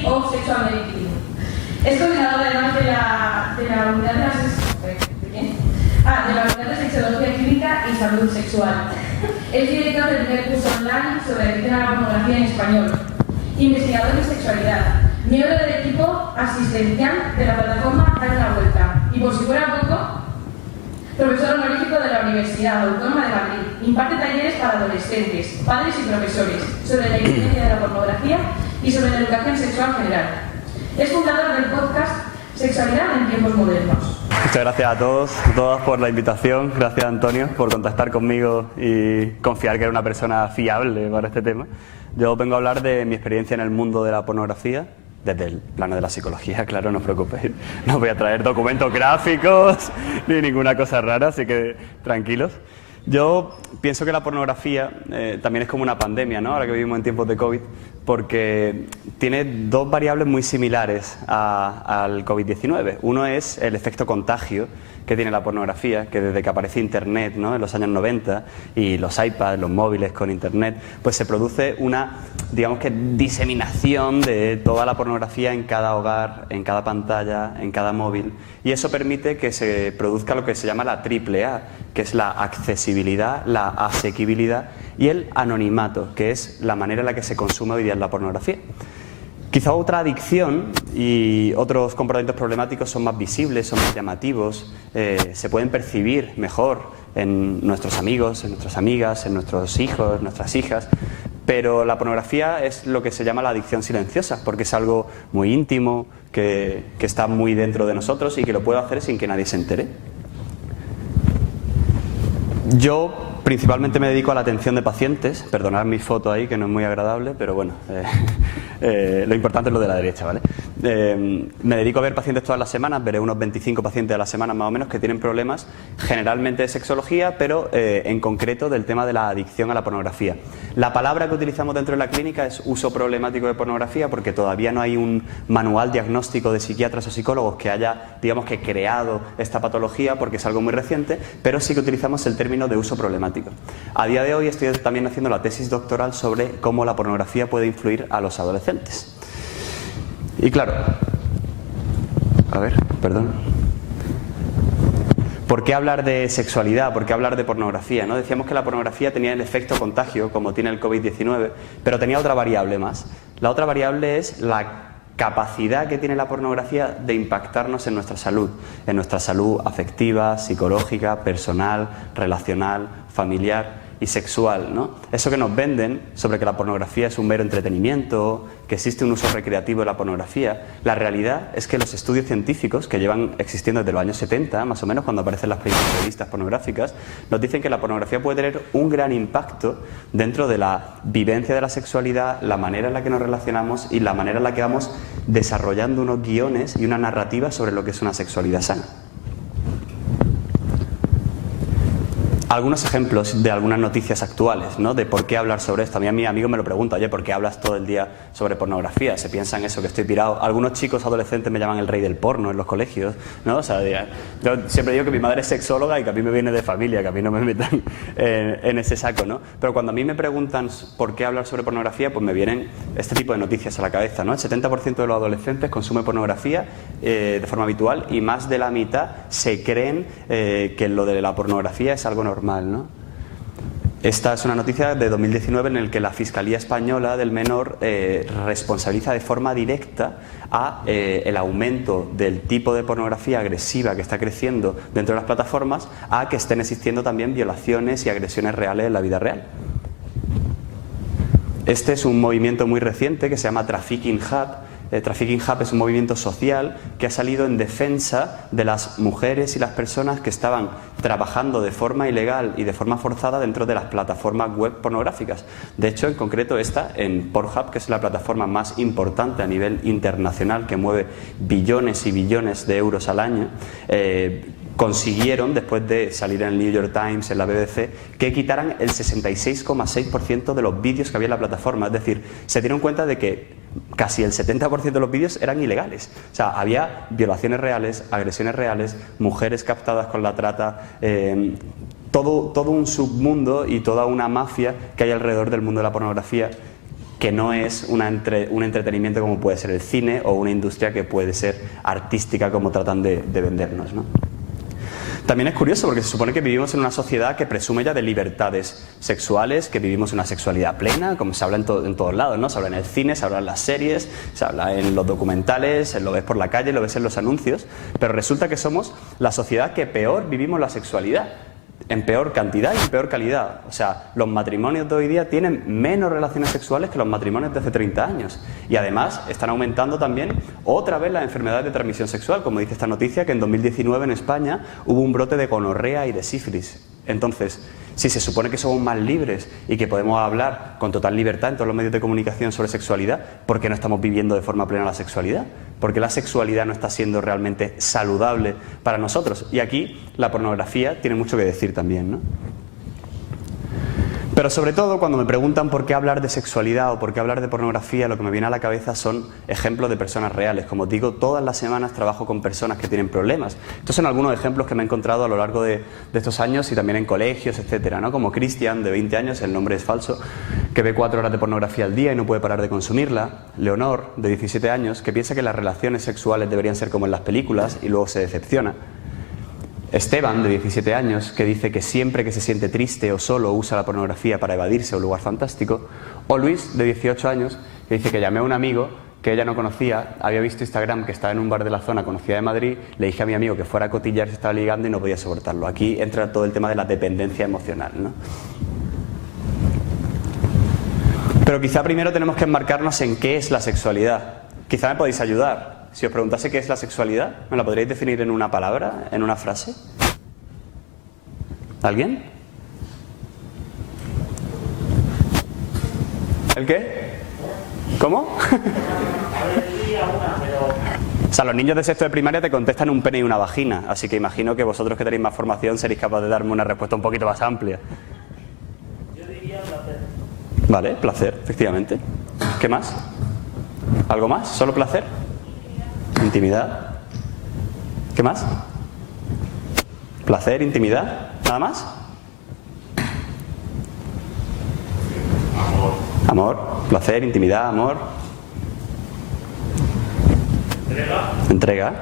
Free of Sexual Medicine. Es coordinador además de la unidad de la unidad de Sexología Clínica y Salud Sexual. Es director del primer curso online sobre adicción a la pornografía en español. Investigador en sexualidad. Miembro del equipo asistencial de la plataforma Dale la Vuelta. Y por si fuera poco, profesor honorífico de la Universidad Autónoma de Madrid. Imparte talleres para adolescentes, padres y profesores sobre la incidencia de la pornografía y sobre la educación sexual general. Es fundador del podcast Sexualidad en tiempos modernos. Muchas gracias a todos, a todas por la invitación. Gracias, Antonio, por contactar conmigo y confiar que era una persona fiable para este tema. Yo vengo a hablar de mi experiencia en el mundo de la pornografía, desde el plano de la psicología, claro, no os preocupéis. No voy a traer documentos gráficos ni ninguna cosa rara, así que tranquilos. Yo pienso que la pornografía también es como una pandemia, ¿no? Ahora que vivimos en tiempos de COVID, porque tiene dos variables muy similares al COVID-19. Uno es el efecto contagio que tiene la pornografía, que desde que aparece Internet, ¿no?, en los años 90 y los iPads, los móviles con Internet, pues se produce una, digamos que, diseminación de toda la pornografía en cada hogar, en cada pantalla, en cada móvil, y eso permite que se produzca lo que se llama la triple A, que es la accesibilidad, la asequibilidad y el anonimato, que es la manera en la que se consume hoy día la pornografía. Quizá otra adicción y otros comportamientos problemáticos son más visibles, son más llamativos, se pueden percibir mejor en nuestros amigos, en nuestras amigas, en nuestros hijos, en nuestras hijas, pero la pornografía es lo que se llama la adicción silenciosa, porque es algo muy íntimo, que está muy dentro de nosotros y que lo puedo hacer sin que nadie se entere. Yo principalmente me dedico a la atención de pacientes. Perdonad mi foto ahí, que no es muy agradable, pero bueno, lo importante es lo de la derecha, ¿vale? Me dedico a ver pacientes todas las semanas, veré unos 25 pacientes a la semana más o menos que tienen problemas, generalmente de sexología, pero en concreto del tema de la adicción a la pornografía. La palabra que utilizamos dentro de la clínica es uso problemático de pornografía, porque todavía no hay un manual diagnóstico de psiquiatras o psicólogos que haya, digamos, que creado esta patología, porque es algo muy reciente, pero sí que utilizamos el término de uso problemático. A día de hoy estoy también haciendo la tesis doctoral sobre cómo la pornografía puede influir a los adolescentes. Y claro, ¿por qué hablar de sexualidad? ¿Por qué hablar de pornografía, ¿no? Decíamos que la pornografía tenía el efecto contagio, como tiene el COVID-19, pero tenía otra variable más. La otra variable es la capacidad que tiene la pornografía de impactarnos en nuestra salud afectiva, psicológica, personal, relacional, familiar y sexual, ¿no? Eso que nos venden sobre que la pornografía es un mero entretenimiento, que existe un uso recreativo de la pornografía, la realidad es que los estudios científicos que llevan existiendo desde los años 70, más o menos, cuando aparecen las primeras revistas pornográficas, nos dicen que la pornografía puede tener un gran impacto dentro de la vivencia de la sexualidad, la manera en la que nos relacionamos y la manera en la que vamos desarrollando unos guiones y una narrativa sobre lo que es una sexualidad sana. Algunos ejemplos de algunas noticias actuales, ¿no?, de por qué hablar sobre esto. A mí mi amigo me lo pregunta: oye, ¿por qué hablas todo el día sobre pornografía? Se piensa en eso, que estoy pirado. Algunos chicos adolescentes me llaman el rey del porno en los colegios, ¿no? O sea, yo siempre digo que mi madre es sexóloga y que a mí me viene de familia, que a mí no me metan en ese saco, ¿no? Pero cuando a mí me preguntan por qué hablar sobre pornografía, pues me vienen este tipo de noticias a la cabeza, ¿no? El 70% de los adolescentes consume pornografía de forma habitual y más de la mitad se creen que lo de la pornografía es algo normal, ¿no? Esta es una noticia de 2019 en la que la Fiscalía Española del Menor responsabiliza de forma directa a el aumento del tipo de pornografía agresiva que está creciendo dentro de las plataformas, a que estén existiendo también violaciones y agresiones reales en la vida real. Este es un movimiento muy reciente que se llama Trafficking Hub. Trafficking Hub es un movimiento social que ha salido en defensa de las mujeres y las personas que estaban trabajando de forma ilegal y de forma forzada dentro de las plataformas web pornográficas. De hecho, en concreto esta, en Pornhub, que es la plataforma más importante a nivel internacional, que mueve billones y billones de euros al año, consiguieron, después de salir en el New York Times, en la BBC, que quitaran el 66,6% de los vídeos que había en la plataforma. Es decir, se dieron cuenta de que casi el 70% de los vídeos eran ilegales. O sea, había violaciones reales, agresiones reales, mujeres captadas con la trata, todo un submundo y toda una mafia que hay alrededor del mundo de la pornografía, que no es un entretenimiento como puede ser el cine o una industria que puede ser artística como tratan de vendernos, ¿no? También es curioso porque se supone que vivimos en una sociedad que presume ya de libertades sexuales, que vivimos una sexualidad plena, como se habla en todos lados, ¿no? Se habla en el cine, se habla en las series, se habla en los documentales, lo ves por la calle, lo ves en los anuncios, pero resulta que somos la sociedad que peor vivimos la sexualidad, en peor cantidad y en peor calidad. O sea, los matrimonios de hoy día tienen menos relaciones sexuales que los matrimonios de hace 30 años. Y además están aumentando también otra vez las enfermedades de transmisión sexual, como dice esta noticia, que en 2019 en España hubo un brote de gonorrea y de sífilis. Entonces, si se supone que somos más libres y que podemos hablar con total libertad en todos los medios de comunicación sobre sexualidad, ¿por qué no estamos viviendo de forma plena la sexualidad? ¿Por qué la sexualidad no está siendo realmente saludable para nosotros? Y aquí la pornografía tiene mucho que decir también, ¿no? Pero sobre todo cuando me preguntan por qué hablar de sexualidad o por qué hablar de pornografía, lo que me viene a la cabeza son ejemplos de personas reales. Como os digo, todas las semanas trabajo con personas que tienen problemas. Estos son algunos ejemplos que me he encontrado a lo largo de estos años y también en colegios, etcétera, ¿no? Como Cristian, de 20 años, el nombre es falso, que ve 4 horas de pornografía al día y no puede parar de consumirla. Leonor, de 17 años, que piensa que las relaciones sexuales deberían ser como en las películas y luego se decepciona. Esteban, de 17 años, que dice que siempre que se siente triste o solo usa la pornografía para evadirse a un lugar fantástico. O Luis, de 18 años, que dice que llamé a un amigo que ella no conocía, había visto Instagram que estaba en un bar de la zona conocida de Madrid, le dije a mi amigo que fuera a cotillar, se estaba ligando y no podía soportarlo. Aquí entra todo el tema de la dependencia emocional, ¿no? Pero quizá primero tenemos que enmarcarnos en qué es la sexualidad. Quizá me podéis ayudar. Si os preguntase qué es la sexualidad, ¿me la podríais definir en una palabra, en una frase? ¿Alguien? ¿El qué? ¿Cómo? O sea, los niños de sexto de primaria te contestan un pene y una vagina, así que imagino que vosotros que tenéis más formación seréis capaces de darme una respuesta un poquito más amplia. Yo diría placer. Vale, placer, efectivamente. ¿Qué más? ¿Algo más? ¿Solo placer? Intimidad. ¿Qué más? Placer, intimidad. ¿Nada más? Amor. Placer, intimidad, amor. Entrega.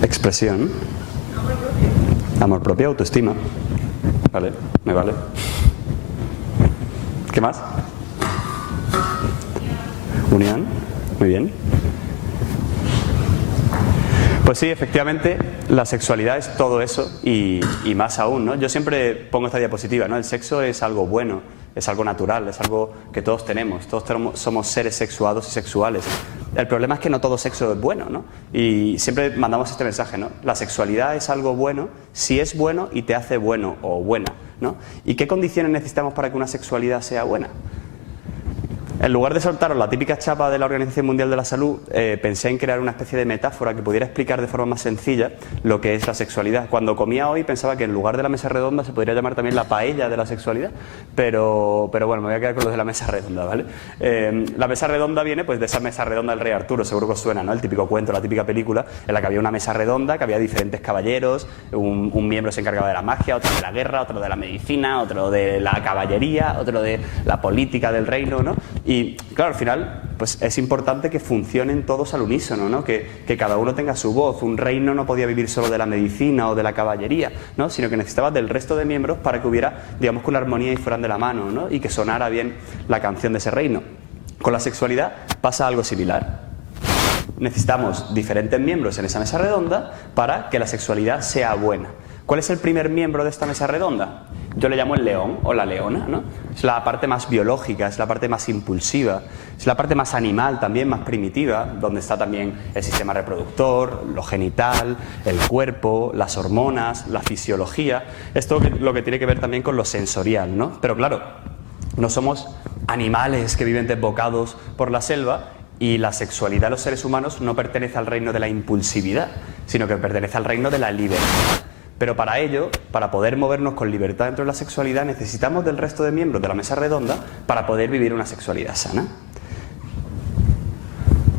Expresión. Amor propio, autoestima. Vale, me vale. ¿Qué más? Unión. Muy bien. Pues sí, efectivamente, la sexualidad es todo eso y más aún, ¿no? Yo siempre pongo esta diapositiva, ¿no? El sexo es algo bueno, es algo natural, es algo que todos tenemos somos seres sexuados y sexuales. El problema es que no todo sexo es bueno, ¿no? Y siempre mandamos este mensaje, ¿no? La sexualidad es algo bueno si es bueno y te hace bueno o buena, ¿no? ¿Y qué condiciones necesitamos para que una sexualidad sea buena? En lugar de soltaros la típica chapa de la Organización Mundial de la Salud, pensé en crear una especie de metáfora que pudiera explicar de forma más sencilla lo que es la sexualidad. Cuando comía hoy pensaba que en lugar de la mesa redonda se podría llamar también la paella de la sexualidad, pero bueno, me voy a quedar con lo de la mesa redonda, ¿vale? La mesa redonda viene pues de esa mesa redonda del Rey Arturo, seguro que os suena, ¿no? El típico cuento, la típica película en la que había una mesa redonda, que había diferentes caballeros, un miembro se encargaba de la magia, otro de la guerra, otro de la medicina, otro de la caballería, otro de la política del reino, ¿no? Y claro, al final pues es importante que funcionen todos al unísono, ¿no? Que cada uno tenga su voz. Un reino no podía vivir solo de la medicina o de la caballería, ¿no? Sino que necesitaba del resto de miembros para que hubiera, digamos, que una armonía y fueran de la mano, ¿no? Y que sonara bien la canción de ese reino. Con la sexualidad pasa algo similar. Necesitamos diferentes miembros en esa mesa redonda para que la sexualidad sea buena. ¿Cuál es el primer miembro de esta mesa redonda? Yo le llamo el león o la leona, ¿no? Es la parte más biológica, es la parte más impulsiva, es la parte más animal también, más primitiva, donde está también el sistema reproductor, lo genital, el cuerpo, las hormonas, la fisiología. Esto lo que tiene que ver también con lo sensorial, ¿no? Pero claro, no somos animales que viven desbocados por la selva y la sexualidad de los seres humanos no pertenece al reino de la impulsividad, sino que pertenece al reino de la libertad. Pero para ello, para poder movernos con libertad dentro de la sexualidad, necesitamos del resto de miembros de la mesa redonda para poder vivir una sexualidad sana.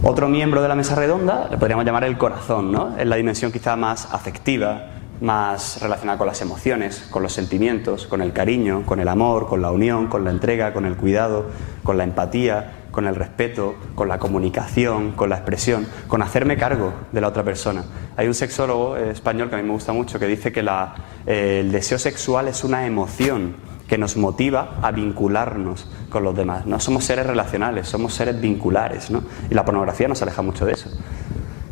Otro miembro de la mesa redonda le podríamos llamar el corazón, ¿no? Es la dimensión quizá más afectiva, más relacionada con las emociones, con los sentimientos, con el cariño, con el amor, con la unión, con la entrega, con el cuidado, con la empatía, con el respeto, con la comunicación, con la expresión, con hacerme cargo de la otra persona. Hay un sexólogo español que a mí me gusta mucho que dice que el deseo sexual es una emoción que nos motiva a vincularnos con los demás. No somos seres relacionales, somos seres vinculares, ¿no? Y la pornografía nos aleja mucho de eso.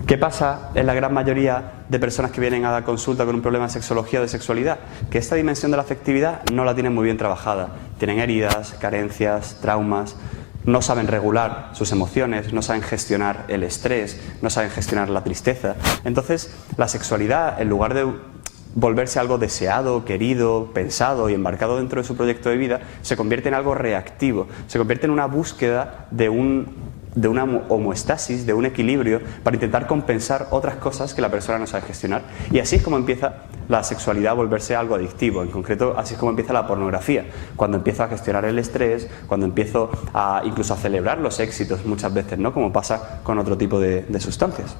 ¿Qué pasa en la gran mayoría de personas que vienen a la consulta con un problema de sexología o de sexualidad? Que esta dimensión de la afectividad no la tienen muy bien trabajada. Tienen heridas, carencias, traumas, no saben regular sus emociones, no saben gestionar el estrés, no saben gestionar la tristeza. Entonces, la sexualidad, en lugar de volverse algo deseado, querido, pensado y embarcado dentro de su proyecto de vida, se convierte en algo reactivo, se convierte en una búsqueda de una homeostasis, de un equilibrio para intentar compensar otras cosas que la persona no sabe gestionar. Y así es como empieza la sexualidad a volverse algo adictivo. En concreto, así es como empieza la pornografía, cuando empiezo a gestionar el estrés, cuando empiezo incluso a celebrar los éxitos muchas veces, ¿no? Como pasa con otro tipo de sustancias.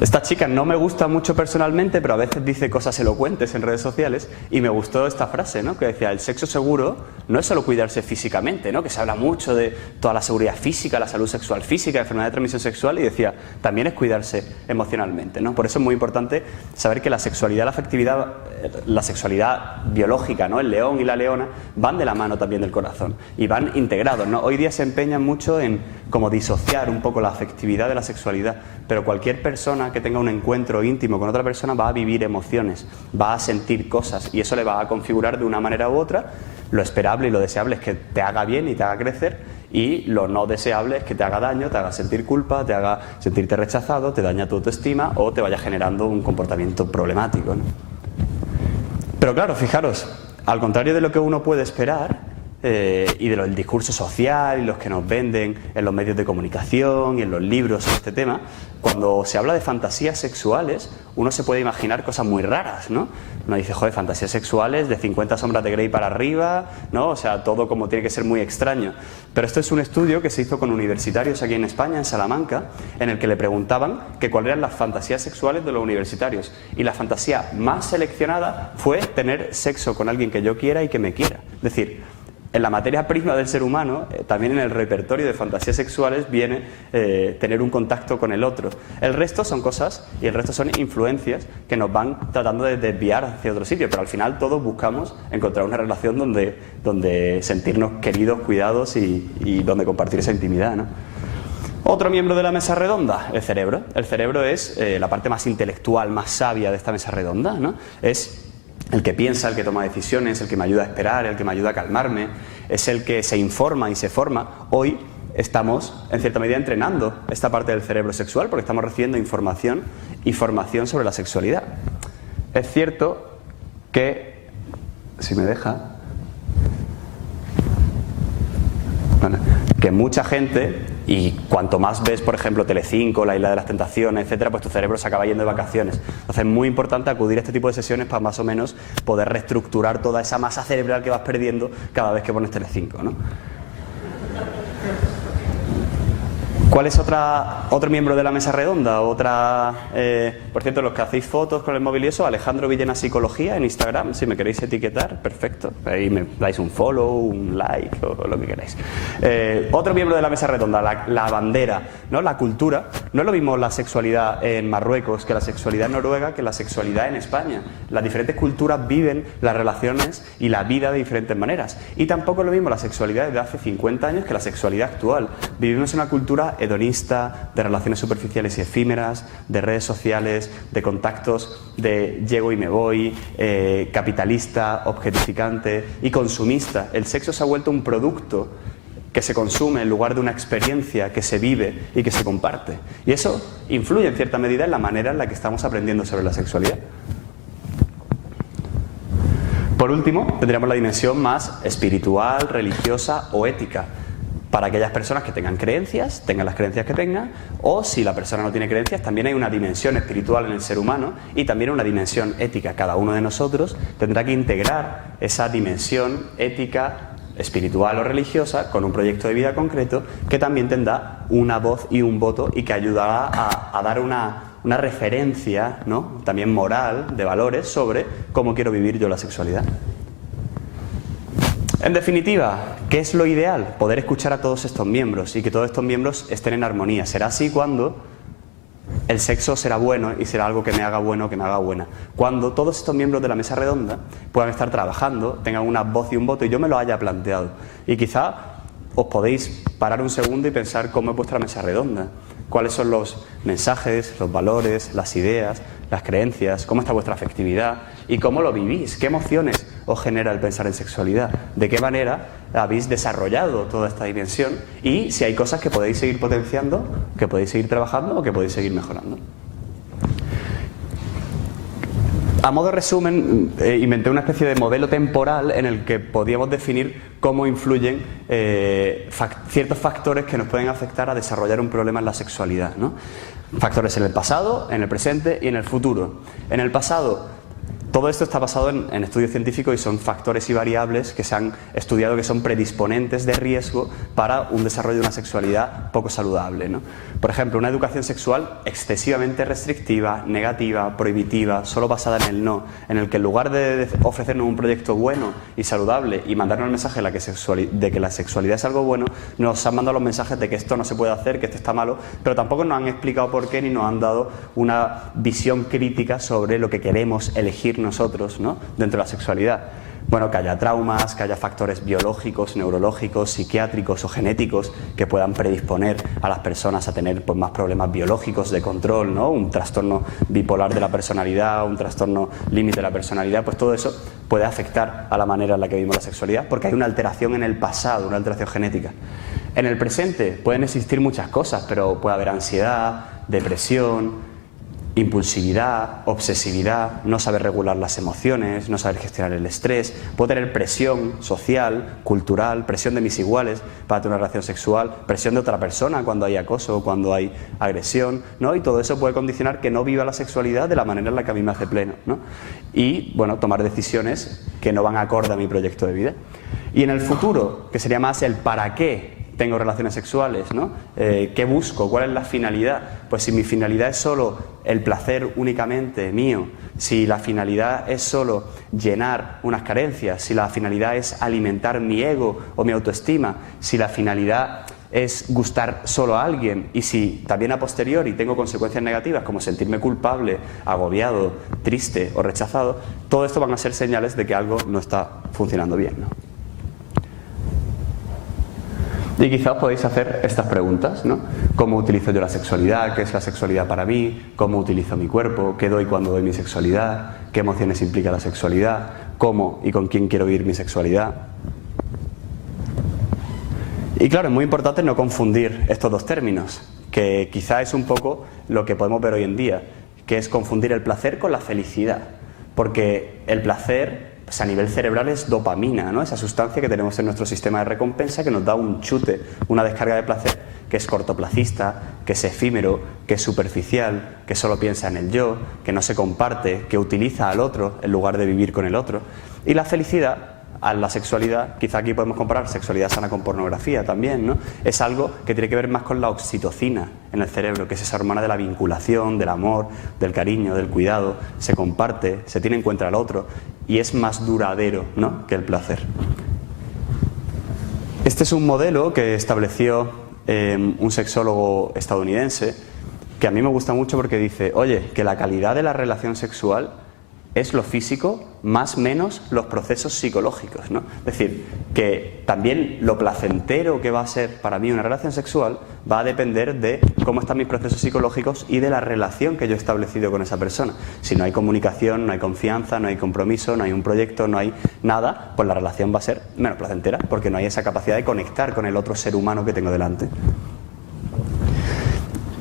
Esta chica no me gusta mucho personalmente, pero a veces dice cosas elocuentes en redes sociales y me gustó esta frase, ¿no? Que decía, el sexo seguro no es solo cuidarse físicamente, ¿no? Que se habla mucho de toda la seguridad física, la salud sexual física, enfermedad de transmisión sexual, y decía, también es cuidarse emocionalmente, ¿no? Por eso es muy importante saber que la sexualidad, la afectividad, la sexualidad biológica, ¿no? El león y la leona van de la mano también del corazón y van integrados, ¿no? Hoy día se empeñan mucho en como disociar un poco la afectividad de la sexualidad, pero cualquier persona que tenga un encuentro íntimo con otra persona va a vivir emociones, va a sentir cosas y eso le va a configurar de una manera u otra. Lo esperable y lo deseable es que te haga bien y te haga crecer, y lo no deseable es que te haga daño, te haga sentir culpa, te haga sentirte rechazado, te daña tu autoestima o te vaya generando un comportamiento problemático, ¿no? Pero claro, fijaros, al contrario de lo que uno puede esperar, y del discurso social y los que nos venden en los medios de comunicación y en los libros sobre este tema, cuando se habla de fantasías sexuales, uno se puede imaginar cosas muy raras, ¿no? Uno dice, joder, fantasías sexuales de 50 sombras de Grey para arriba, ¿no? O sea, todo como tiene que ser muy extraño. Pero esto es un estudio que se hizo con universitarios aquí en España, en Salamanca, en el que le preguntaban que cuáles eran las fantasías sexuales de los universitarios. Y la fantasía más seleccionada fue tener sexo con alguien que yo quiera y que me quiera. Es decir, en la materia prima del ser humano, también en el repertorio de fantasías sexuales viene tener un contacto con el otro. El resto son cosas y el resto son influencias que nos van tratando de desviar hacia otro sitio, pero al final todos buscamos encontrar una relación donde sentirnos queridos, cuidados y donde compartir esa intimidad, ¿no? Otro miembro de la mesa redonda, el cerebro. El cerebro es la parte más intelectual, más sabia de esta mesa redonda, ¿no? Es el que piensa, el que toma decisiones, el que me ayuda a esperar, el que me ayuda a calmarme, es el que se informa y se forma. Hoy estamos, en cierta medida, entrenando esta parte del cerebro sexual porque estamos recibiendo información y formación sobre la sexualidad. Es cierto que, si me deja, que mucha gente, y cuanto más ves, por ejemplo, Telecinco, La Isla de las Tentaciones, etcétera, pues tu cerebro se acaba yendo de vacaciones. Entonces es muy importante acudir a este tipo de sesiones para más o menos poder reestructurar toda esa masa cerebral que vas perdiendo cada vez que pones Telecinco, ¿no? ¿Cuál es otro miembro de la mesa redonda? Por cierto, los que hacéis fotos con el móvil y eso, Alejandro Villena Psicología en Instagram, si me queréis etiquetar, perfecto. Ahí me dais un follow, un like o lo que queráis. Otro miembro de la mesa redonda, la bandera, ¿no? La cultura. No es lo mismo la sexualidad en Marruecos que la sexualidad en Noruega que la sexualidad en España. Las diferentes culturas viven las relaciones y la vida de diferentes maneras. Y tampoco es lo mismo la sexualidad de hace 50 años que la sexualidad actual. Vivimos en una cultura hedonista, de relaciones superficiales y efímeras, de redes sociales, de contactos de llego y me voy, capitalista, objetificante y consumista. El sexo se ha vuelto un producto que se consume en lugar de una experiencia que se vive y que se comparte. Y eso influye en cierta medida en la manera en la que estamos aprendiendo sobre la sexualidad. Por último, tendríamos la dimensión más espiritual, religiosa o ética. Para aquellas personas que tengan creencias, tengan las creencias que tengan, o si la persona no tiene creencias, también hay una dimensión espiritual en el ser humano y también una dimensión ética. Cada uno de nosotros tendrá que integrar esa dimensión ética, espiritual o religiosa con un proyecto de vida concreto que también tendrá una voz y un voto y que ayudará a dar una una referencia, ¿no?, también moral, de valores sobre cómo quiero vivir yo la sexualidad. En definitiva, ¿qué es lo ideal? Poder escuchar a todos estos miembros y que todos estos miembros estén en armonía. Será así cuando el sexo será bueno y será algo que me haga bueno, que me haga buena. Cuando todos estos miembros de la mesa redonda puedan estar trabajando, tengan una voz y un voto y yo me lo haya planteado. Y quizá os podéis parar un segundo y pensar cómo es vuestra mesa redonda. Cuáles son los mensajes, los valores, las ideas, las creencias, cómo está vuestra afectividad y cómo lo vivís, qué emociones os genera el pensar en sexualidad, de qué manera habéis desarrollado toda esta dimensión y si hay cosas que podéis seguir potenciando, que podéis seguir trabajando o que podéis seguir mejorando. A modo de resumen, inventé una especie de modelo temporal en el que podíamos definir cómo influyen ciertos factores que nos pueden afectar a desarrollar un problema en la sexualidad, ¿no? Factores en el pasado, en el presente y en el futuro. En el pasado, todo esto está basado en estudios científicos y son factores y variables que se han estudiado que son predisponentes de riesgo para un desarrollo de una sexualidad poco saludable, ¿no? Por ejemplo, una educación sexual excesivamente restrictiva, negativa, prohibitiva, solo basada en el no, en el que en lugar de ofrecernos un proyecto bueno y saludable y mandarnos el mensaje de que la sexualidad es algo bueno, nos han mandado los mensajes de que esto no se puede hacer, que esto está malo, pero tampoco nos han explicado por qué ni nos han dado una visión crítica sobre lo que queremos elegir nosotros, ¿no?, dentro de la sexualidad. Bueno, que haya traumas, que haya factores biológicos, neurológicos, psiquiátricos o genéticos que puedan predisponer a las personas a tener pues, más problemas biológicos de control, ¿no? Un trastorno bipolar de la personalidad, un trastorno límite de la personalidad, pues todo eso puede afectar a la manera en la que vivimos la sexualidad porque hay una alteración en el pasado, una alteración genética. En el presente pueden existir muchas cosas, pero puede haber ansiedad, depresión, impulsividad, obsesividad, no saber regular las emociones, no saber gestionar el estrés, puedo tener presión social, cultural, presión de mis iguales para tener una relación sexual, presión de otra persona cuando hay acoso, cuando hay agresión, ¿no? Y todo eso puede condicionar que no viva la sexualidad de la manera en la que a mí me hace pleno, ¿no? Y, bueno, tomar decisiones que no van acorde a mi proyecto de vida. Y en el futuro, que sería más el para qué tengo relaciones sexuales, ¿no? ¿Qué busco? ¿Cuál es la finalidad? Pues si mi finalidad es solo el placer únicamente mío, si la finalidad es solo llenar unas carencias, si la finalidad es alimentar mi ego o mi autoestima, si la finalidad es gustar solo a alguien y si también a posteriori tengo consecuencias negativas como sentirme culpable, agobiado, triste o rechazado, todo esto van a ser señales de que algo no está funcionando bien, ¿no? Y quizá os podéis hacer estas preguntas, ¿no? ¿Cómo utilizo yo la sexualidad? ¿Qué es la sexualidad para mí? ¿Cómo utilizo mi cuerpo? ¿Qué doy cuando doy mi sexualidad? ¿Qué emociones implica la sexualidad? ¿Cómo y con quién quiero vivir mi sexualidad? Y claro, es muy importante no confundir estos dos términos, que quizá es un poco lo que podemos ver hoy en día, que es confundir el placer con la felicidad. Porque el placer, pues a nivel cerebral es dopamina, ¿no? Esa sustancia que tenemos en nuestro sistema de recompensa que nos da un chute, una descarga de placer que es cortoplacista, que es efímero, que es superficial, que solo piensa en el yo, que no se comparte, que utiliza al otro en lugar de vivir con el otro. Y la felicidad, a la sexualidad, quizá aquí podemos comparar sexualidad sana con pornografía también, ¿no? Es algo que tiene que ver más con la oxitocina en el cerebro, que es esa hormona de la vinculación, del amor, del cariño, del cuidado, se comparte, se tiene en cuenta al otro y es más duradero, ¿no?, que el placer. Este es un modelo que estableció un sexólogo estadounidense que a mí me gusta mucho porque dice, oye, que la calidad de la relación sexual es lo físico más menos los procesos psicológicos, ¿no? Es decir, que también lo placentero que va a ser para mí una relación sexual va a depender de cómo están mis procesos psicológicos y de la relación que yo he establecido con esa persona. Si no hay comunicación, no hay confianza, no hay compromiso, no hay un proyecto, no hay nada, pues la relación va a ser menos placentera porque no hay esa capacidad de conectar con el otro ser humano que tengo delante.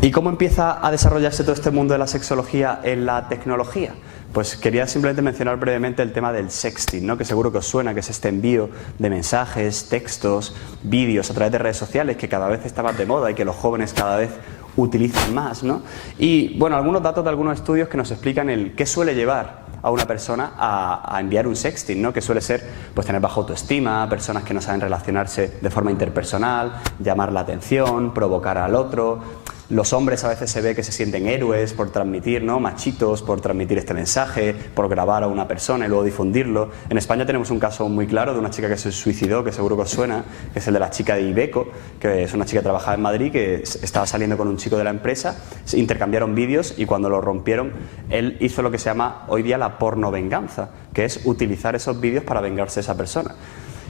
¿Y cómo empieza a desarrollarse todo este mundo de la sexología en la tecnología? Pues quería simplemente mencionar brevemente el tema del sexting, ¿no? Que seguro que os suena, que es este envío de mensajes, textos, vídeos a través de redes sociales que cada vez está más de moda y que los jóvenes cada vez utilizan más, ¿no? Y bueno, algunos datos de algunos estudios que nos explican el qué suele llevar a una persona a enviar un sexting, ¿no? Que suele ser pues tener baja autoestima, personas que no saben relacionarse de forma interpersonal, llamar la atención, provocar al otro, Los hombres a veces se ve que se sienten héroes por transmitir, ¿no? Machitos, por transmitir este mensaje, por grabar a una persona y luego difundirlo. En España tenemos un caso muy claro de una chica que se suicidó, que seguro que os suena, que es el de la chica de Ibeco, que es una chica que trabajaba en Madrid, que estaba saliendo con un chico de la empresa, se intercambiaron vídeos y cuando lo rompieron, él hizo lo que se llama hoy día la pornovenganza, que es utilizar esos vídeos para vengarse de esa persona.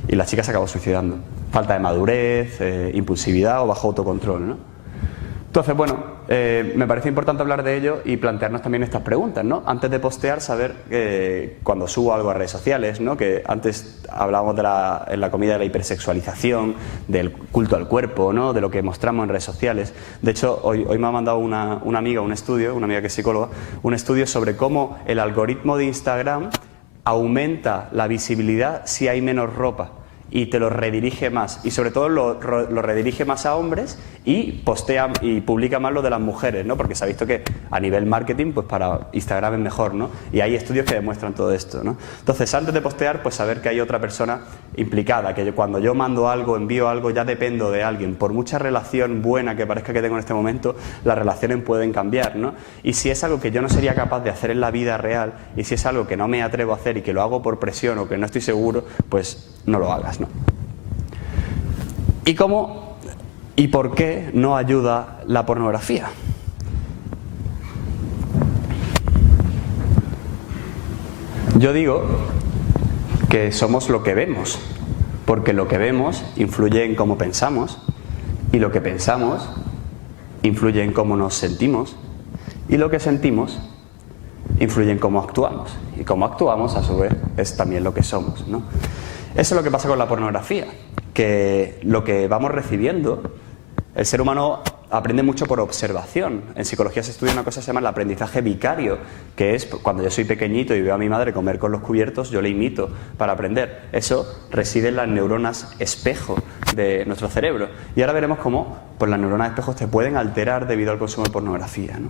Y la chica se acabó suicidando. Falta de madurez, impulsividad o bajo autocontrol, ¿no? Entonces, bueno, me parece importante hablar de ello y plantearnos también estas preguntas, ¿no? Antes de postear, saber cuando subo algo a redes sociales, ¿no? Que antes hablábamos en la comida de la hipersexualización, del culto al cuerpo, ¿no? De lo que mostramos en redes sociales. De hecho, hoy me ha mandado una amiga un estudio, una amiga que es psicóloga, un estudio sobre cómo el algoritmo de Instagram aumenta la visibilidad si hay menos ropa y te lo redirige más, y sobre todo lo redirige más a hombres y postea y publica más lo de las mujeres, ¿no? Porque se ha visto que a nivel marketing, pues para Instagram es mejor, ¿no? Y hay estudios que demuestran todo esto, ¿no? Entonces, antes de postear, pues saber que hay otra persona implicada, que cuando yo mando algo, envío algo, ya dependo de alguien. Por mucha relación buena que parezca que tengo en este momento, las relaciones pueden cambiar, ¿no? Y si es algo que yo no sería capaz de hacer en la vida real, y si es algo que no me atrevo a hacer y que lo hago por presión o que no estoy seguro, pues no lo hagas, ¿no? ¿Y cómo y por qué no ayuda la pornografía? Yo digo que somos lo que vemos, porque lo que vemos influye en cómo pensamos, y lo que pensamos influye en cómo nos sentimos, y lo que sentimos influye en cómo actuamos, y cómo actuamos a su vez es también lo que somos, ¿no? Eso es lo que pasa con la pornografía, que lo que vamos recibiendo, el ser humano aprende mucho por observación. En psicología se estudia una cosa que se llama el aprendizaje vicario, que es cuando yo soy pequeñito y veo a mi madre comer con los cubiertos, yo le imito para aprender. Eso reside en las neuronas espejo de nuestro cerebro. Y ahora veremos cómo pues, las neuronas espejo te pueden alterar debido al consumo de pornografía, ¿no?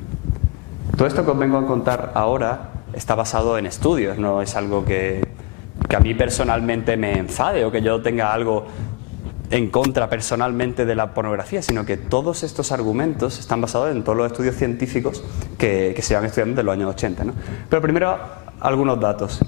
Todo esto que os vengo a contar ahora está basado en estudios, no es algo que a mí personalmente me enfade o que yo tenga algo en contra personalmente de la pornografía, sino que todos estos argumentos están basados en todos los estudios científicos que se van estudiando desde los años 80, ¿no? Pero primero, algunos datos.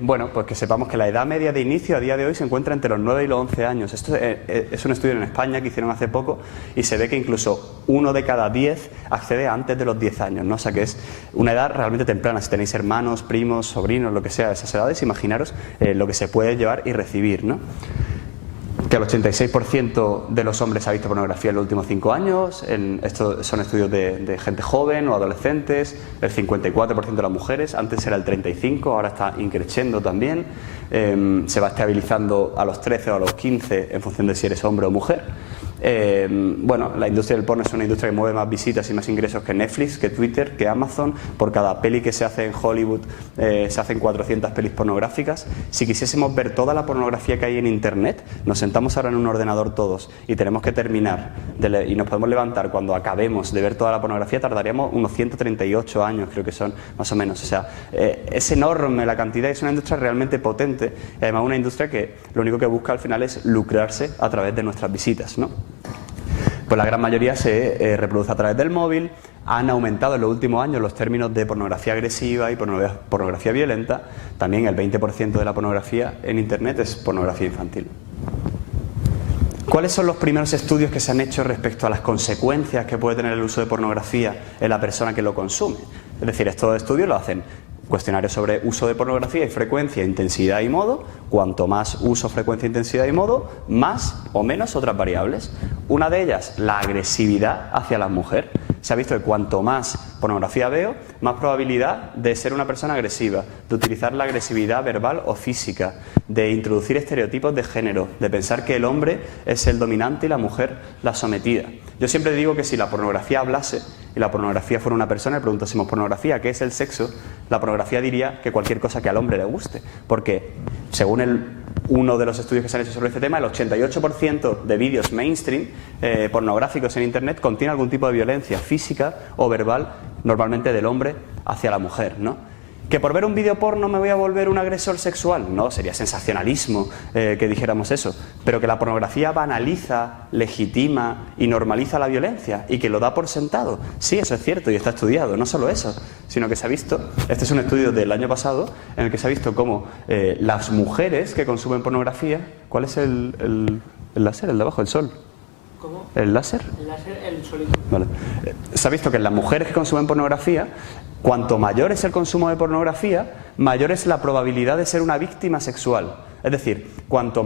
Bueno, pues que sepamos que la edad media de inicio a día de hoy se encuentra entre los 9 y los 11 años. Esto es un estudio en España que hicieron hace poco y se ve que incluso 1 de cada 10 accede antes de los 10 años, ¿no? O sea que es una edad realmente temprana. Si tenéis hermanos, primos, sobrinos, lo que sea de esas edades, imaginaros lo que se puede llevar y recibir, ¿no? Que el 86% de los hombres ha visto pornografía en los últimos 5 años, estos son estudios de gente joven o adolescentes, el 54% de las mujeres, antes era el 35%, ahora está increciendo también, se va estabilizando a los 13 o a los 15 en función de si eres hombre o mujer. Bueno, la industria del porno es una industria que mueve más visitas y más ingresos que Netflix, que Twitter, que Amazon. Por cada peli que se hace en Hollywood se hacen 400 pelis pornográficas. Si quisiésemos ver toda la pornografía que hay en Internet, nos sentamos ahora en un ordenador todos y tenemos que terminar y nos podemos levantar cuando acabemos de ver toda la pornografía, tardaríamos unos 138 años, creo que son, más o menos. O sea, es enorme la cantidad, es una industria realmente potente y además una industria que lo único que busca al final es lucrarse a través de nuestras visitas, ¿no? Pues la gran mayoría se reproduce a través del móvil. Han aumentado en los últimos años los términos de pornografía agresiva y pornografía violenta. También el 20% de la pornografía en Internet es pornografía infantil. ¿Cuáles son los primeros estudios que se han hecho respecto a las consecuencias que puede tener el uso de pornografía en la persona que lo consume? Es decir, estos estudios lo hacen cuestionarios sobre uso de pornografía y frecuencia, intensidad y modo. Cuanto más uso, frecuencia, intensidad y modo, más o menos otras variables. Una de ellas, la agresividad hacia la mujer. Se ha visto que cuanto más pornografía veo, más probabilidad de ser una persona agresiva, de utilizar la agresividad verbal o física, de introducir estereotipos de género, de pensar que el hombre es el dominante y la mujer la sometida. Yo siempre digo que si la pornografía hablase y la pornografía fuera una persona y preguntásemos pornografía, ¿qué es el sexo?, la pornografía diría que cualquier cosa que al hombre le guste, porque según uno de los estudios que se han hecho sobre este tema, el 88% de vídeos mainstream pornográficos en Internet contiene algún tipo de violencia física o verbal, normalmente del hombre hacia la mujer, ¿no? ¿Que por ver un vídeo porno me voy a volver un agresor sexual? No, sería sensacionalismo que dijéramos eso. Pero que la pornografía banaliza, legitima y normaliza la violencia y que lo da por sentado. Sí, eso es cierto y está estudiado. No solo eso, sino que se ha visto, este es un estudio del año pasado, en el que se ha visto cómo las mujeres que consumen pornografía, ¿cuál es el láser? El de abajo, el sol. ¿Cómo? ¿El láser? El láser, el solito. Vale. Se ha visto que en las mujeres que consumen pornografía, cuanto mayor es el consumo de pornografía, mayor es la probabilidad de ser una víctima sexual. Es decir, cuanto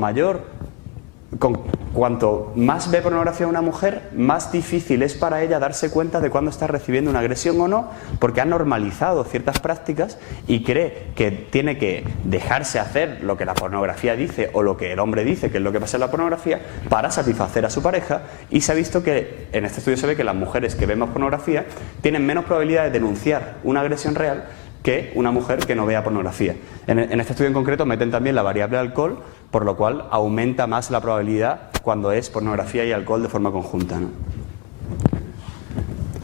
más ve pornografía una mujer, más difícil es para ella darse cuenta de cuándo está recibiendo una agresión o no, porque ha normalizado ciertas prácticas y cree que tiene que dejarse hacer lo que la pornografía dice o lo que el hombre dice, que es lo que pasa en la pornografía, para satisfacer a su pareja. Y se ha visto que, en este estudio se ve que las mujeres que ven más pornografía tienen menos probabilidad de denunciar una agresión real que una mujer que no vea pornografía. En este estudio en concreto meten también la variable alcohol, por lo cual aumenta más la probabilidad cuando es pornografía y alcohol de forma conjunta, ¿no?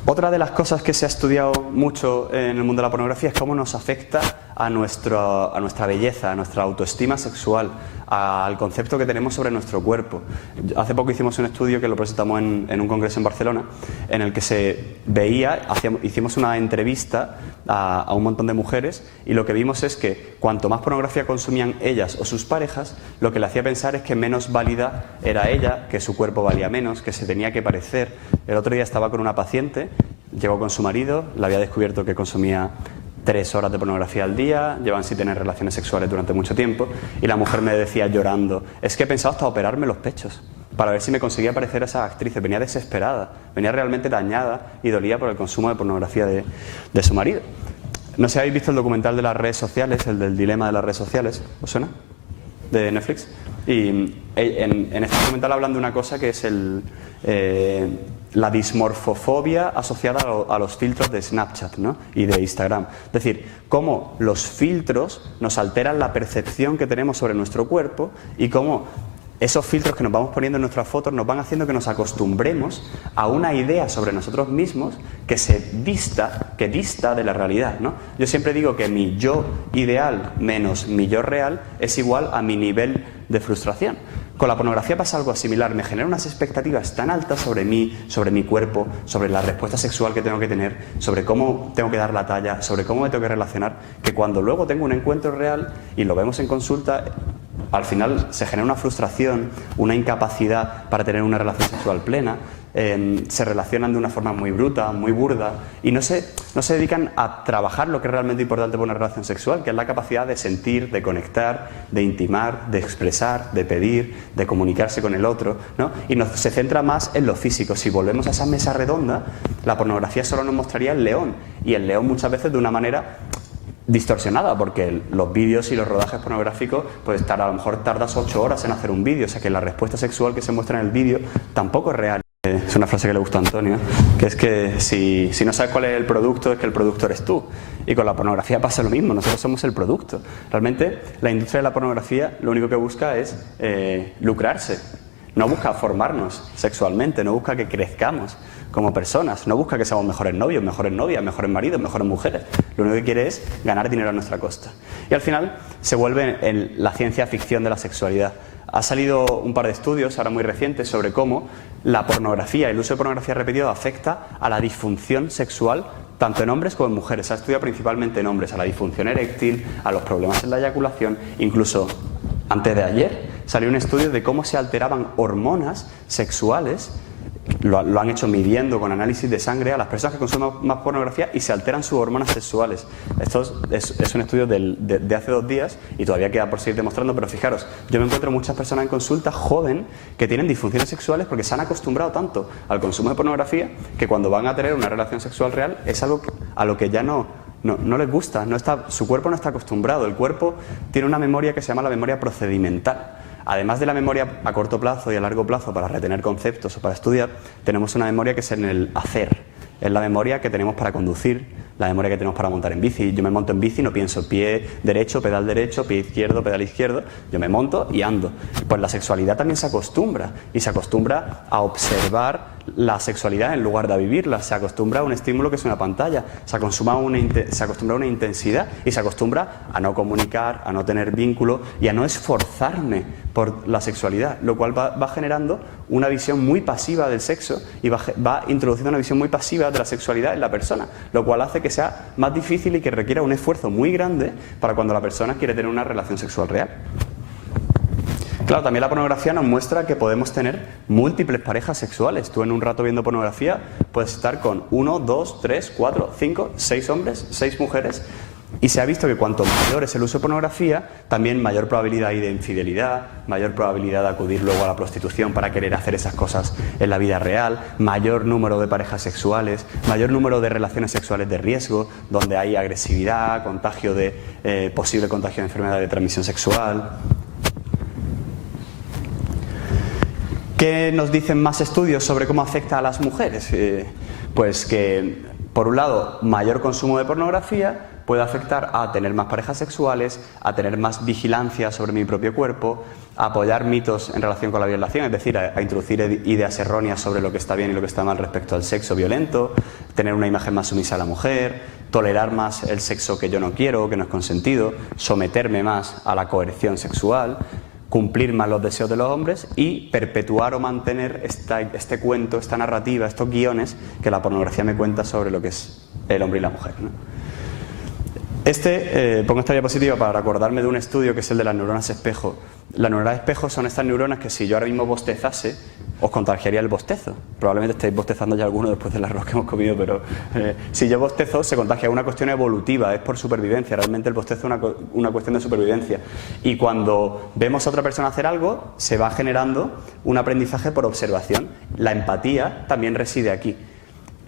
Otra de las cosas que se ha estudiado mucho en el mundo de la pornografía es cómo nos afecta a nuestra belleza, a nuestra autoestima sexual, al concepto que tenemos sobre nuestro cuerpo. Hace poco hicimos un estudio que lo presentamos en un congreso en Barcelona, en el que se veía, hicimos una entrevista a un montón de mujeres y lo que vimos es que cuanto más pornografía consumían ellas o sus parejas, lo que le hacía pensar es que menos válida era ella, que su cuerpo valía menos, que se tenía que parecer. El otro día estaba con una paciente, llegó con su marido, le había descubierto que consumía 3 horas de pornografía al día, llevan sin tener relaciones sexuales durante mucho tiempo, y la mujer me decía llorando, es que he pensado hasta operarme los pechos para ver si me conseguía parecer a esas actrices. Venía desesperada, venía realmente dañada y dolía por el consumo de pornografía de su marido. No sé si habéis visto el documental de las redes sociales, el del dilema de las redes sociales, ¿os suena? De Netflix. Y en este documental hablan de una cosa que es la dismorfofobia asociada a los filtros de Snapchat, ¿no? Y de Instagram. Es decir, cómo los filtros nos alteran la percepción que tenemos sobre nuestro cuerpo y cómo esos filtros que nos vamos poniendo en nuestras fotos nos van haciendo que nos acostumbremos a una idea sobre nosotros mismos que dista de la realidad, ¿no? Yo siempre digo que mi yo ideal menos mi yo real es igual a mi nivel de frustración. Con la pornografía pasa algo similar, me genera unas expectativas tan altas sobre mí, sobre mi cuerpo, sobre la respuesta sexual que tengo que tener, sobre cómo tengo que dar la talla, sobre cómo me tengo que relacionar, que cuando luego tengo un encuentro real y lo vemos en consulta, al final se genera una frustración, una incapacidad para tener una relación sexual plena, se relacionan de una forma muy bruta, muy burda y no se dedican a trabajar lo que es realmente importante para una relación sexual, que es la capacidad de sentir, de conectar, de intimar, de expresar, de pedir, de comunicarse con el otro, ¿no? Y se centra más en lo físico. Si volvemos a esa mesa redonda, la pornografía solo nos mostraría el león, y el león muchas veces de una manera distorsionada, porque los vídeos y los rodajes pornográficos, pues a lo mejor tardas 8 horas en hacer un vídeo, o sea que la respuesta sexual que se muestra en el vídeo tampoco es real. Es una frase que le gustó a Antonio, que es que si no sabes cuál es el producto, es que el producto eres tú. Y con la pornografía pasa lo mismo, nosotros somos el producto. Realmente la industria de la pornografía lo único que busca es lucrarse. No busca formarnos sexualmente, no busca que crezcamos como personas, no busca que seamos mejores novios, mejores novias, mejores maridos, mejores mujeres. Lo único que quiere es ganar dinero a nuestra costa. Y al final se vuelve en la ciencia ficción de la sexualidad. Ha salido un par de estudios, ahora muy recientes, sobre cómo la pornografía, el uso de pornografía repetido afecta a la disfunción sexual tanto en hombres como en mujeres. Se ha estudiado principalmente en hombres, a la disfunción eréctil, a los problemas en la eyaculación. Incluso antes de ayer salió un estudio de cómo se alteraban hormonas sexuales. Lo han hecho midiendo con análisis de sangre a las personas que consumen más pornografía y se alteran sus hormonas sexuales. Esto es un estudio de hace 2 días y todavía queda por seguir demostrando, pero fijaros, yo me encuentro muchas personas en consulta joven que tienen disfunciones sexuales porque se han acostumbrado tanto al consumo de pornografía que cuando van a tener una relación sexual real es algo a lo que ya no les gusta, su cuerpo no está acostumbrado. El cuerpo tiene una memoria que se llama la memoria procedimental. Además de la memoria a corto plazo y a largo plazo para retener conceptos o para estudiar, tenemos una memoria que es en el hacer. Es la memoria que tenemos para conducir, la memoria que tenemos para montar en bici. Yo me monto en bici y no pienso pie derecho, pie izquierdo, pedal izquierdo. Yo me monto y ando. Pues la sexualidad también se acostumbra, y se acostumbra a observar la sexualidad en lugar de a vivirla, se acostumbra a un estímulo que es una pantalla, se acostumbra a una intensidad y se acostumbra a no comunicar, a no tener vínculo y a no esforzarme por la sexualidad, lo cual va generando una visión muy pasiva del sexo y va introduciendo una visión muy pasiva de la sexualidad en la persona, lo cual hace que sea más difícil y que requiera un esfuerzo muy grande para cuando la persona quiere tener una relación sexual real. Claro, también la pornografía nos muestra que podemos tener múltiples parejas sexuales. Tú en un rato viendo pornografía puedes estar con 1, 2, 3, 4, 5, 6 hombres, 6 mujeres. Y se ha visto que cuanto mayor es el uso de pornografía, también mayor probabilidad hay de infidelidad, mayor probabilidad de acudir luego a la prostitución para querer hacer esas cosas en la vida real, mayor número de parejas sexuales, mayor número de relaciones sexuales de riesgo, donde hay agresividad, contagio de posible contagio de enfermedad de transmisión sexual. ¿Qué nos dicen más estudios sobre cómo afecta a las mujeres? Pues que, por un lado, mayor consumo de pornografía puede afectar a tener más parejas sexuales, a tener más vigilancia sobre mi propio cuerpo, a apoyar mitos en relación con la violación, es decir, a introducir ideas erróneas sobre lo que está bien y lo que está mal respecto al sexo violento, tener una imagen más sumisa a la mujer, tolerar más el sexo que yo no quiero, que no es consentido, someterme más a la coerción sexual, cumplir más los deseos de los hombres y perpetuar o mantener este cuento, esta narrativa, estos guiones que la pornografía me cuenta sobre lo que es el hombre y la mujer, ¿no? Pongo esta diapositiva para acordarme de un estudio que es el de las neuronas espejo. Las neuronas espejo son estas neuronas que si yo ahora mismo bostezase, os contagiaría el bostezo. Probablemente estéis bostezando ya alguno después del arroz que hemos comido, pero si yo bostezo se contagia. Es una cuestión evolutiva, es por supervivencia. Realmente el bostezo es una cuestión de supervivencia. Y cuando vemos a otra persona hacer algo, se va generando un aprendizaje por observación. La empatía también reside aquí.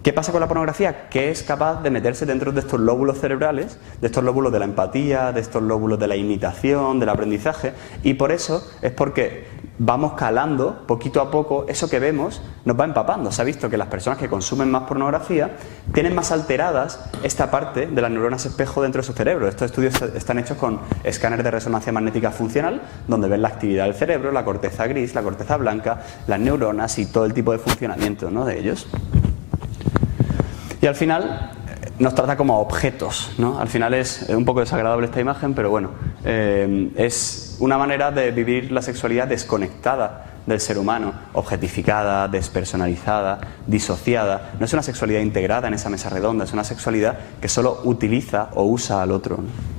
¿Qué pasa con la pornografía? Que es capaz de meterse dentro de estos lóbulos cerebrales, de estos lóbulos de la empatía, de estos lóbulos de la imitación, del aprendizaje, y por eso es porque vamos calando poquito a poco, eso que vemos nos va empapando. Se ha visto que las personas que consumen más pornografía tienen más alteradas esta parte de las neuronas espejo dentro de su cerebro. Estos estudios están hechos con escáneres de resonancia magnética funcional, donde ven la actividad del cerebro, la corteza gris, la corteza blanca, las neuronas y todo el tipo de funcionamiento, ¿no?, de ellos. Y al final nos trata como objetos, ¿no? Al final es un poco desagradable esta imagen, pero bueno, es una manera de vivir la sexualidad desconectada del ser humano, objetificada, despersonalizada, disociada. No es una sexualidad integrada en esa mesa redonda, es una sexualidad que solo utiliza o usa al otro, ¿no?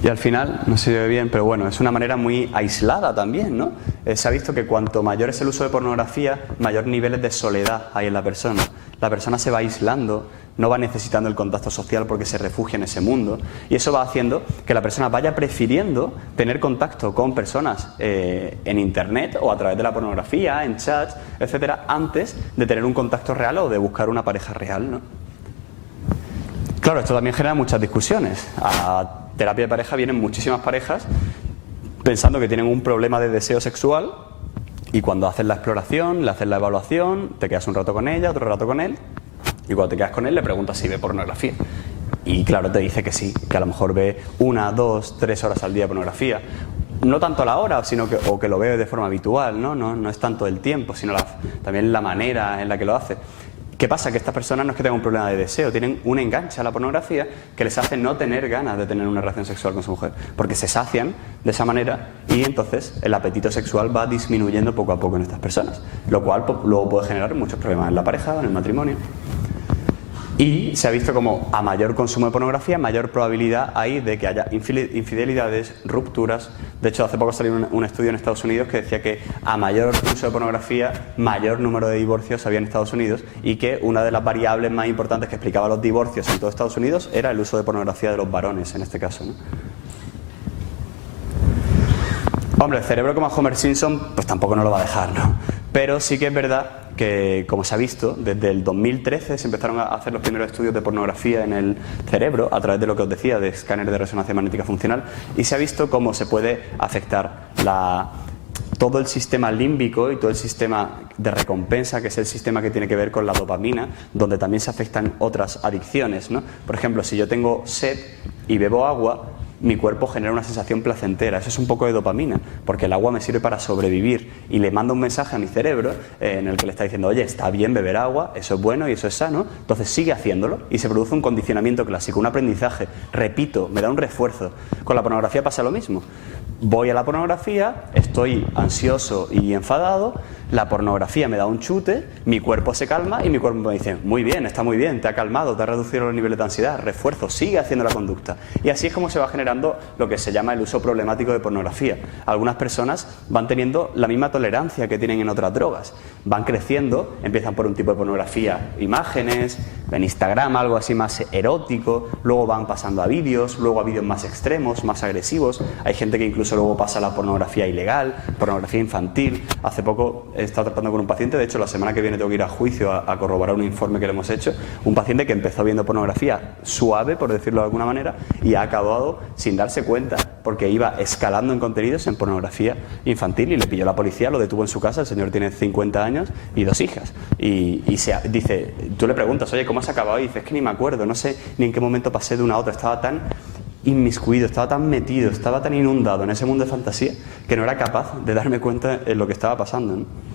Y al final, no se ve bien, pero bueno, es una manera muy aislada también, ¿no? Se ha visto que cuanto mayor es el uso de pornografía, mayor niveles de soledad hay en la persona. La persona se va aislando, no va necesitando el contacto social porque se refugia en ese mundo. Y eso va haciendo que la persona vaya prefiriendo tener contacto con personas en internet o a través de la pornografía, en chats, etcétera, antes de tener un contacto real o de buscar una pareja real, ¿no? Claro, esto también genera muchas discusiones. A terapia de pareja vienen muchísimas parejas pensando que tienen un problema de deseo sexual y cuando haces la exploración, le haces la evaluación, te quedas un rato con ella, otro rato con él y cuando te quedas con él le preguntas si ve pornografía. Y claro, te dice que sí, que a lo mejor ve 1, 2, 3 horas al día de pornografía. No tanto la hora, sino que lo ve de forma habitual, ¿no? No es tanto el tiempo, sino también la manera en la que lo hace. ¿Qué pasa? Que estas personas no es que tengan un problema de deseo, tienen un enganche a la pornografía que les hace no tener ganas de tener una relación sexual con su mujer, porque se sacian de esa manera y entonces el apetito sexual va disminuyendo poco a poco en estas personas, lo cual luego puede generar muchos problemas en la pareja, en el matrimonio. Y se ha visto como a mayor consumo de pornografía, mayor probabilidad hay de que haya infidelidades, rupturas. De hecho, hace poco salió un estudio en Estados Unidos que decía que a mayor uso de pornografía, mayor número de divorcios había en Estados Unidos y que una de las variables más importantes que explicaba los divorcios en todo Estados Unidos era el uso de pornografía de los varones, en este caso, ¿no? Hombre, el cerebro como a Homer Simpson, pues tampoco nos lo va a dejar, ¿no? Pero sí que es verdad que, como se ha visto, desde el 2013 se empezaron a hacer los primeros estudios de pornografía en el cerebro a través de lo que os decía, de escáneres de resonancia magnética funcional, y se ha visto cómo se puede afectar todo el sistema límbico y todo el sistema de recompensa, que es el sistema que tiene que ver con la dopamina, donde también se afectan otras adicciones, ¿no? Por ejemplo, si yo tengo sed y bebo agua, mi cuerpo genera una sensación placentera. Eso es un poco de dopamina, porque el agua me sirve para sobrevivir y le manda un mensaje a mi cerebro en el que le está diciendo, oye, está bien beber agua, eso es bueno y eso es sano, entonces sigue haciéndolo y se produce un condicionamiento clásico, un aprendizaje, repito, me da un refuerzo. Con la pornografía pasa lo mismo. Voy a la pornografía, estoy ansioso y enfadado, la pornografía me da un chute, mi cuerpo se calma y mi cuerpo me dice, muy bien, está muy bien, te ha calmado, te ha reducido los niveles de ansiedad, refuerzo, sigue haciendo la conducta. Y así es como se va generando lo que se llama el uso problemático de pornografía. Algunas personas van teniendo la misma tolerancia que tienen en otras drogas, van creciendo, empiezan por un tipo de pornografía, imágenes, en Instagram algo así más erótico, luego van pasando a vídeos, luego a vídeos más extremos, más agresivos, hay gente que incluso luego pasa a la pornografía ilegal, pornografía infantil. Hace poco he estado tratando con un paciente, de hecho la semana que viene tengo que ir a juicio a corroborar un informe que le hemos hecho, un paciente que empezó viendo pornografía suave, por decirlo de alguna manera, y ha acabado sin darse cuenta, porque iba escalando en contenidos en pornografía infantil y le pilló la policía, lo detuvo en su casa, el señor tiene 50 años y 2 hijas, y dice, tú le preguntas, oye, ¿cómo has acabado? Y dice, es que ni me acuerdo, no sé ni en qué momento pasé de una a otra, estaba tan inmiscuido, estaba tan metido, estaba tan inundado en ese mundo de fantasía que no era capaz de darme cuenta de lo que estaba pasando, ¿no?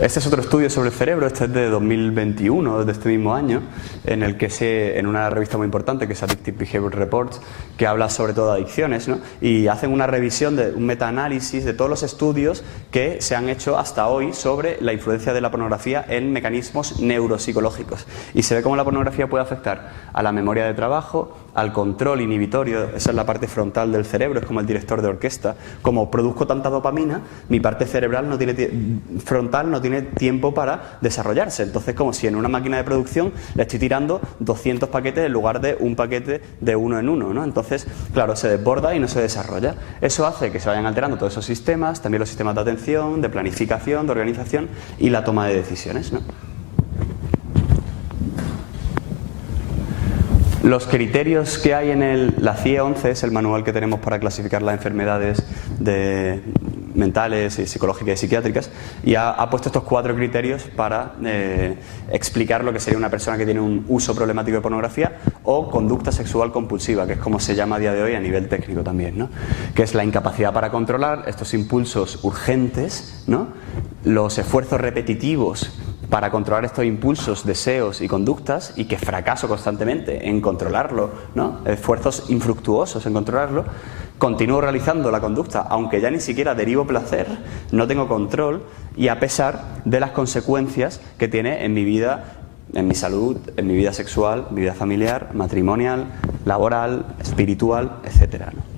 Este es otro estudio sobre el cerebro, este es de 2021, de este mismo año, en el que en una revista muy importante que es Addictive Behavior Reports, que habla sobre todo de adicciones, ¿no? Y hacen una revisión, un metaanálisis de todos los estudios que se han hecho hasta hoy sobre la influencia de la pornografía en mecanismos neuropsicológicos. Y se ve cómo la pornografía puede afectar a la memoria de trabajo, al control inhibitorio, esa es la parte frontal del cerebro, es como el director de orquesta. Como produzco tanta dopamina, mi parte cerebral frontal no tiene tiempo para desarrollarse. Entonces, como si en una máquina de producción le estoy tirando 200 paquetes en lugar de un paquete de uno en uno, ¿no? Entonces, claro, se desborda y no se desarrolla. Eso hace que se vayan alterando todos esos sistemas, también los sistemas de atención, de planificación, de organización y la toma de decisiones, ¿no? Los criterios que hay en la CIE-11 es el manual que tenemos para clasificar las enfermedades mentales, psicológicas y psiquiátricas, y ha puesto estos 4 criterios para explicar lo que sería una persona que tiene un uso problemático de pornografía o conducta sexual compulsiva, que es como se llama a día de hoy a nivel técnico también, ¿no? Que es la incapacidad para controlar estos impulsos urgentes, ¿no? Los esfuerzos repetitivos para controlar estos impulsos, deseos y conductas, y que fracaso constantemente en controlarlo, ¿no? Esfuerzos infructuosos en controlarlo. Continúo realizando la conducta, aunque ya ni siquiera derivo placer, no tengo control, y a pesar de las consecuencias que tiene en mi vida, en mi salud, en mi vida sexual, mi vida familiar, matrimonial, laboral, espiritual, etcétera, ¿no?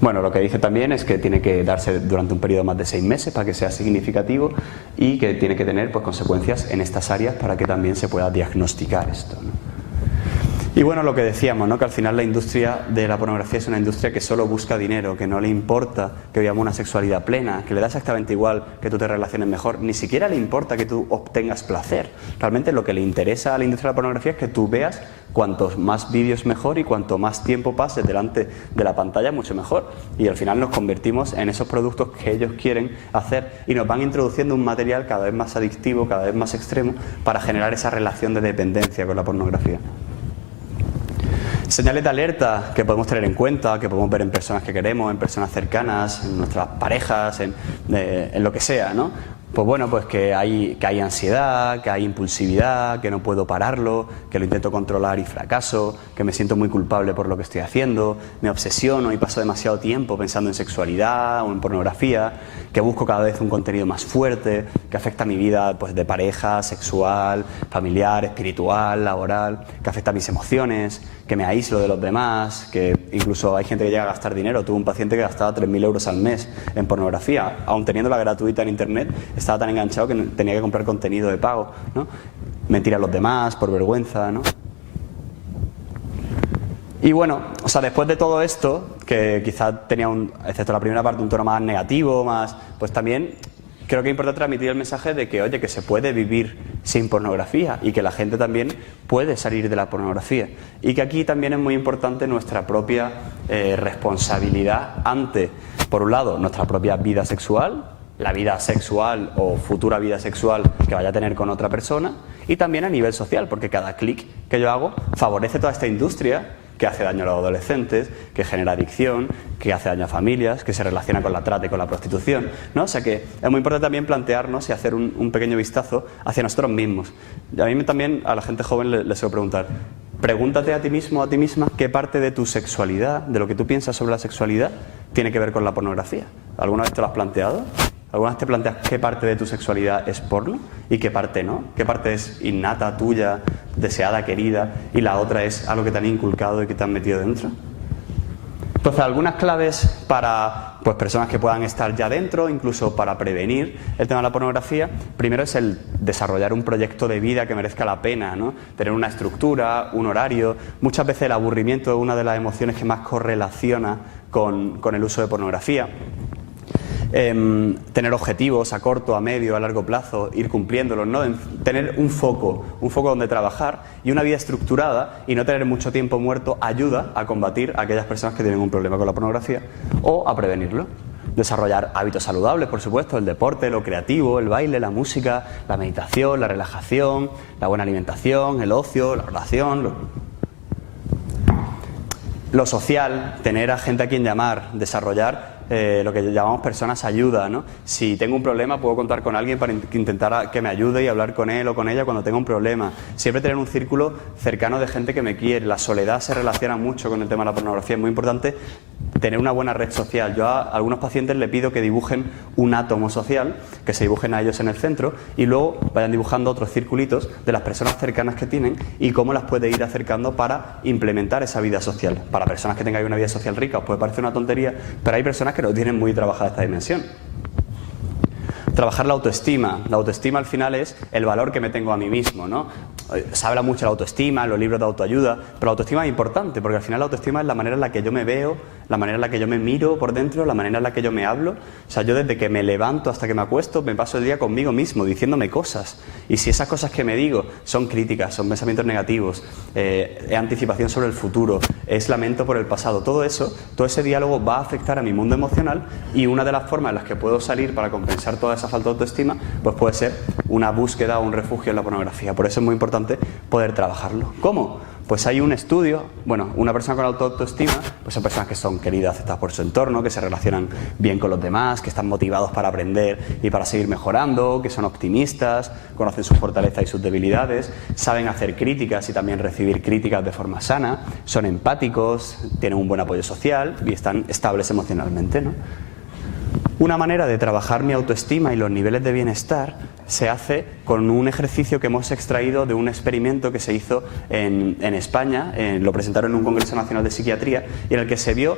Bueno, lo que dice también es que tiene que darse durante un periodo más de 6 meses para que sea significativo y que tiene que tener pues, consecuencias en estas áreas para que también se pueda diagnosticar esto, ¿no? Y bueno, lo que decíamos, ¿no? Que al final la industria de la pornografía es una industria que solo busca dinero, que no le importa que vivamos una sexualidad plena, que le da exactamente igual que tú te relaciones mejor, ni siquiera le importa que tú obtengas placer. Realmente lo que le interesa a la industria de la pornografía es que tú veas cuantos más vídeos mejor y cuanto más tiempo pases delante de la pantalla mucho mejor. Y al final nos convertimos en esos productos que ellos quieren hacer y nos van introduciendo un material cada vez más adictivo, cada vez más extremo para generar esa relación de dependencia con la pornografía. Señales de alerta que podemos tener en cuenta, que podemos ver en personas que queremos, en personas cercanas, en nuestras parejas, en lo que sea, ¿no? Pues bueno, pues que hay ansiedad, que hay impulsividad, que no puedo pararlo, que lo intento controlar y fracaso, que me siento muy culpable por lo que estoy haciendo, me obsesiono y paso demasiado tiempo pensando en sexualidad o en pornografía, que busco cada vez un contenido más fuerte, que afecta a mi vida pues, de pareja, sexual, familiar, espiritual, laboral, que afecta a mis emociones, que me aíslo de los demás, que incluso hay gente que llega a gastar dinero. Tuve un paciente que gastaba 3.000 euros al mes en pornografía, aun teniéndola gratuita en internet, estaba tan enganchado que tenía que comprar contenido de pago, ¿no? Mentir a los demás por vergüenza, ¿no? Y bueno, o sea, después de todo esto, que quizá tenía excepto la primera parte, un tono más negativo, más, pues también creo que es importante transmitir el mensaje de que, oye, que se puede vivir sin pornografía y que la gente también puede salir de la pornografía. Y que aquí también es muy importante nuestra propia responsabilidad ante, por un lado, nuestra propia vida sexual, la vida sexual o futura vida sexual que vaya a tener con otra persona, y también a nivel social, porque cada clic que yo hago favorece toda esta industria que hace daño a los adolescentes, que genera adicción, que hace daño a familias, que se relaciona con la trata y con la prostitución, ¿no? O sea que es muy importante también plantearnos y hacer un pequeño vistazo hacia nosotros mismos. Y a mí también, a la gente joven les suelo preguntar, pregúntate a ti mismo o a ti misma qué parte de tu sexualidad, de lo que tú piensas sobre la sexualidad, tiene que ver con la pornografía. ¿Alguna vez te lo has planteado? ¿Alguna vez te planteas qué parte de tu sexualidad es porno y qué parte no? ¿Qué parte es innata, tuya, deseada, querida, y la otra es algo que te han inculcado y que te han metido dentro? Entonces, algunas claves para personas que puedan estar ya dentro, incluso para prevenir el tema de la pornografía. Primero es el desarrollar un proyecto de vida que merezca la pena, ¿no? Tener una estructura, un horario. Muchas veces el aburrimiento es una de las emociones que más correlaciona con el uso de pornografía. Tener objetivos a corto, a medio, a largo plazo, ir cumpliéndolos, ¿no? Tener un foco donde trabajar y una vida estructurada y no tener mucho tiempo muerto ayuda a combatir a aquellas personas que tienen un problema con la pornografía o a prevenirlo. Desarrollar hábitos saludables, por supuesto, el deporte, lo creativo, el baile, la música, la meditación, la relajación, la buena alimentación, el ocio, la oración. Lo social, tener a gente a quien llamar, desarrollar lo que llamamos personas ayuda, ¿no? Si tengo un problema puedo contar con alguien para intentar que me ayude y hablar con él o con ella cuando tenga un problema. Siempre tener un círculo cercano de gente que me quiere. La soledad se relaciona mucho con el tema de la pornografía. Es muy importante tener una buena red social. Yo a algunos pacientes les pido que dibujen un átomo social, que se dibujen a ellos en el centro y luego vayan dibujando otros circulitos de las personas cercanas que tienen y cómo las puede ir acercando para implementar esa vida social. Para personas que tengan una vida social rica os puede parecer una tontería, pero hay personas que no tienen muy trabajada esta dimensión. Trabajar la autoestima. La autoestima al final es el valor que me tengo a mí mismo, ¿no? Se habla mucho de la autoestima, en los libros de autoayuda, pero la autoestima es importante porque al final la autoestima es la manera en la que yo me veo, la manera en la que yo me miro por dentro, la manera en la que yo me hablo. O sea, yo desde que me levanto hasta que me acuesto me paso el día conmigo mismo, diciéndome cosas. Y si esas cosas que me digo son críticas, son pensamientos negativos, es anticipación sobre el futuro, es lamento por el pasado, todo eso, todo ese diálogo va a afectar a mi mundo emocional y una de las formas en las que puedo salir para compensar toda esa falta de autoestima, pues puede ser una búsqueda o un refugio en la pornografía. Por eso es muy importante poder trabajarlo. ¿Cómo? Pues hay un estudio, bueno, una persona con alta autoestima, pues son personas que son queridas, aceptadas por su entorno, que se relacionan bien con los demás, que están motivados para aprender y para seguir mejorando, que son optimistas, conocen sus fortalezas y sus debilidades, saben hacer críticas y también recibir críticas de forma sana, son empáticos, tienen un buen apoyo social y están estables emocionalmente, ¿no? Una manera de trabajar mi autoestima y los niveles de bienestar se hace con un ejercicio que hemos extraído de un experimento que se hizo en España, lo presentaron en un Congreso Nacional de Psiquiatría, y en el que se vio,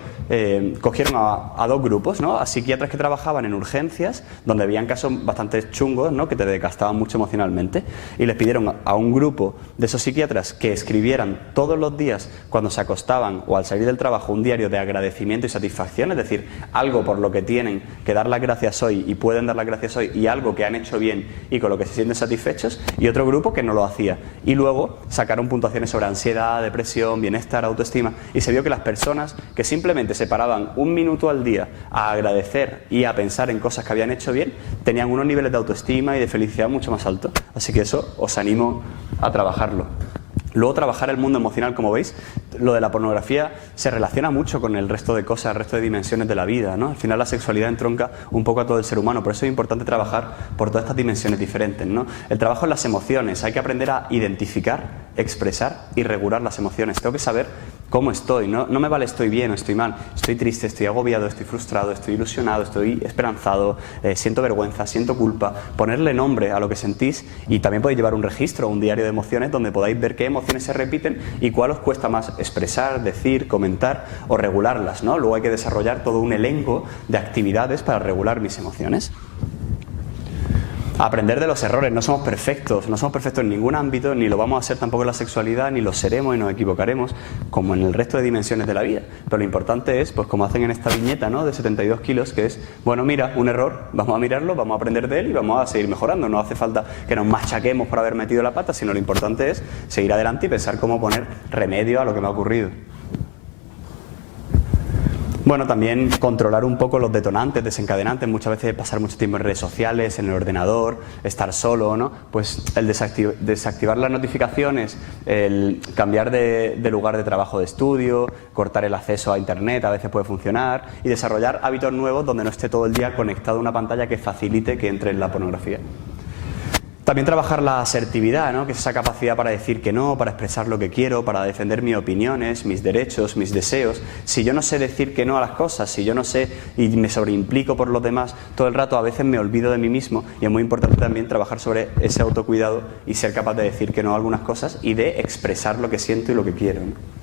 cogieron a dos grupos, ¿no? A psiquiatras que trabajaban en urgencias, donde habían casos bastante chungos, ¿no? Que te desgastaban mucho emocionalmente, y les pidieron a un grupo de esos psiquiatras que escribieran todos los días, cuando se acostaban o al salir del trabajo, un diario de agradecimiento y satisfacción, es decir, algo por lo que tienen que dar las gracias hoy y pueden dar las gracias hoy, y algo que han hecho bien y con lo que se sienten satisfechos, y otro grupo que no lo hacía. Y luego sacaron puntuaciones sobre ansiedad, depresión, bienestar, autoestima, y se vio que las personas que simplemente se paraban un minuto al día a agradecer y a pensar en cosas que habían hecho bien, tenían unos niveles de autoestima y de felicidad mucho más altos. Así que eso os animo a trabajarlo. Luego, trabajar el mundo emocional, como veis, lo de la pornografía se relaciona mucho con el resto de cosas, el resto de dimensiones de la vida, ¿no? Al final la sexualidad entronca un poco a todo el ser humano, por eso es importante trabajar por todas estas dimensiones diferentes, ¿no? El trabajo en las emociones, hay que aprender a identificar, expresar y regular las emociones. Tengo que saber cómo estoy, no me vale estoy bien o estoy mal, estoy triste, estoy agobiado, estoy frustrado, estoy ilusionado, estoy esperanzado, siento vergüenza, siento culpa, ponerle nombre a lo que sentís, y también podéis llevar un registro, un diario de emociones donde podáis ver qué emociones se repiten y cuál os cuesta más expresar, decir, comentar o regularlas, ¿no? Luego hay que desarrollar todo un elenco de actividades para regular mis emociones. Aprender de los errores, no somos perfectos en ningún ámbito, ni lo vamos a ser tampoco en la sexualidad, ni lo seremos y nos equivocaremos, como en el resto de dimensiones de la vida. Pero lo importante es, pues como hacen en esta viñeta, ¿no? De 72 kilos, que es, bueno, mira, un error, vamos a mirarlo, vamos a aprender de él y vamos a seguir mejorando. No hace falta que nos machaquemos por haber metido la pata, sino lo importante es seguir adelante y pensar cómo poner remedio a lo que me ha ocurrido. Bueno, también controlar un poco los detonantes, desencadenantes, muchas veces pasar mucho tiempo en redes sociales, en el ordenador, estar solo, ¿no? Pues el desactivar las notificaciones, el cambiar de lugar de trabajo de estudio, cortar el acceso a internet, a veces puede funcionar, y desarrollar hábitos nuevos donde no esté todo el día conectado a una pantalla que facilite que entre en la pornografía. También trabajar la asertividad, ¿no? Que es esa capacidad para decir que no, para expresar lo que quiero, para defender mis opiniones, mis derechos, mis deseos. Si yo no sé decir que no a las cosas, si yo no sé y me sobreimplico por los demás, todo el rato a veces me olvido de mí mismo, y es muy importante también trabajar sobre ese autocuidado y ser capaz de decir que no a algunas cosas y de expresar lo que siento y lo que quiero, ¿no?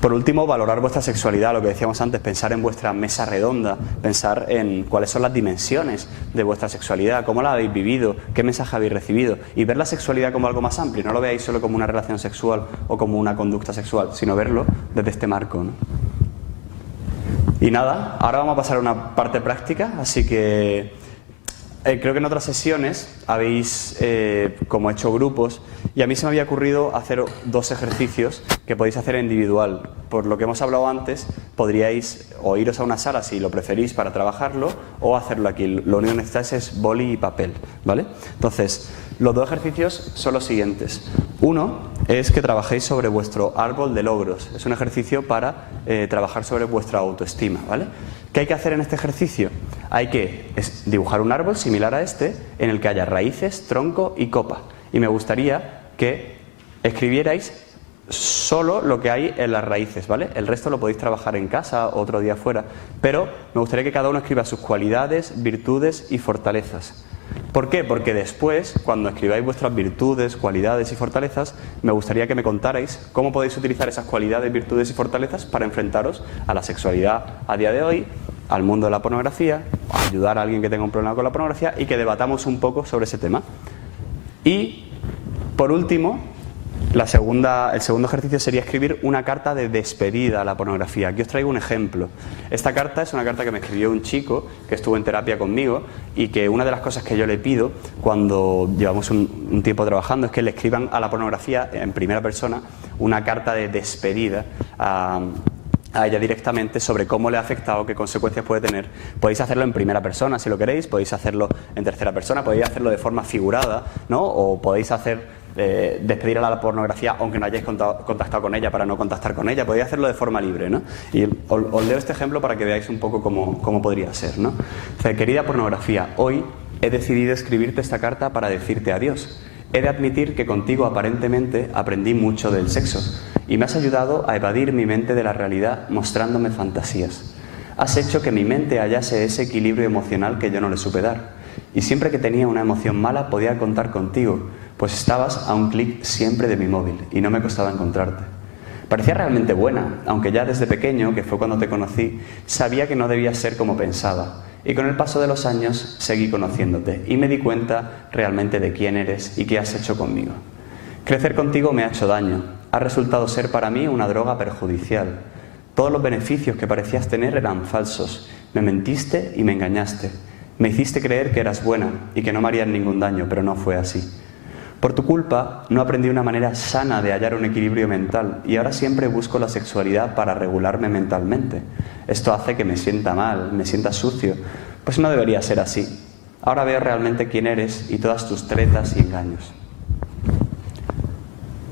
Por último, valorar vuestra sexualidad, lo que decíamos antes, pensar en vuestra mesa redonda, pensar en cuáles son las dimensiones de vuestra sexualidad, cómo la habéis vivido, qué mensaje habéis recibido, y ver la sexualidad como algo más amplio. No lo veáis solo como una relación sexual o como una conducta sexual, sino verlo desde este marco, ¿no? Y nada, ahora vamos a pasar a una parte práctica, así que creo que en otras sesiones habéis como hecho grupos, y a mí se me había ocurrido hacer 2 ejercicios que podéis hacer individual. Por lo que hemos hablado antes, podríais o iros a una sala si lo preferís para trabajarlo, o hacerlo aquí. Lo único que necesitáis es boli y papel, ¿vale? Entonces, los 2 ejercicios son los siguientes. Uno es que trabajéis sobre vuestro árbol de logros. Es un ejercicio para trabajar sobre vuestra autoestima, ¿vale? ¿Qué hay que hacer en este ejercicio? Hay que dibujar un árbol similar a este, en el que haya raíces, tronco y copa. Y me gustaría que escribierais solo lo que hay en las raíces, ¿vale? El resto lo podéis trabajar en casa, otro día fuera, pero me gustaría que cada uno escriba sus cualidades, virtudes y fortalezas. ¿Por qué? Porque después, cuando escribáis vuestras virtudes, cualidades y fortalezas, me gustaría que me contarais cómo podéis utilizar esas cualidades, virtudes y fortalezas para enfrentaros a la sexualidad a día de hoy, al mundo de la pornografía, a ayudar a alguien que tenga un problema con la pornografía, y que debatamos un poco sobre ese tema. Y, por último, el segundo ejercicio sería escribir una carta de despedida a la pornografía. Aquí os traigo un ejemplo. Esta carta es una carta que me escribió un chico que estuvo en terapia conmigo, y que una de las cosas que yo le pido cuando llevamos un tiempo trabajando es que le escriban a la pornografía en primera persona una carta de despedida a ella directamente sobre cómo le ha afectado, qué consecuencias puede tener. Podéis hacerlo en primera persona si lo queréis, podéis hacerlo en tercera persona, podéis hacerlo de forma figurada, ¿no? O podéis despedir a la pornografía aunque no hayáis contactado con ella, para no contactar con ella. Podéis hacerlo de forma libre, ¿no? Y os leo este ejemplo para que veáis un poco cómo podría ser, ¿no? Dice: querida pornografía, hoy he decidido escribirte esta carta para decirte adiós. He de admitir que contigo aparentemente aprendí mucho del sexo y me has ayudado a evadir mi mente de la realidad mostrándome fantasías. Has hecho que mi mente hallase ese equilibrio emocional que yo no le supe dar, y siempre que tenía una emoción mala podía contar contigo, pues estabas a un clic siempre de mi móvil y no me costaba encontrarte. Parecía realmente buena, aunque ya desde pequeño, que fue cuando te conocí, sabía que no debías ser como pensaba. Y con el paso de los años seguí conociéndote y me di cuenta realmente de quién eres y qué has hecho conmigo. Crecer contigo me ha hecho daño, ha resultado ser para mí una droga perjudicial. Todos los beneficios que parecías tener eran falsos, me mentiste y me engañaste. Me hiciste creer que eras buena y que no me harías ningún daño, pero no fue así. Por tu culpa no aprendí una manera sana de hallar un equilibrio mental, y ahora siempre busco la sexualidad para regularme mentalmente. Esto hace que me sienta mal, me sienta sucio, pues no debería ser así. Ahora veo realmente quién eres y todas tus tretas y engaños.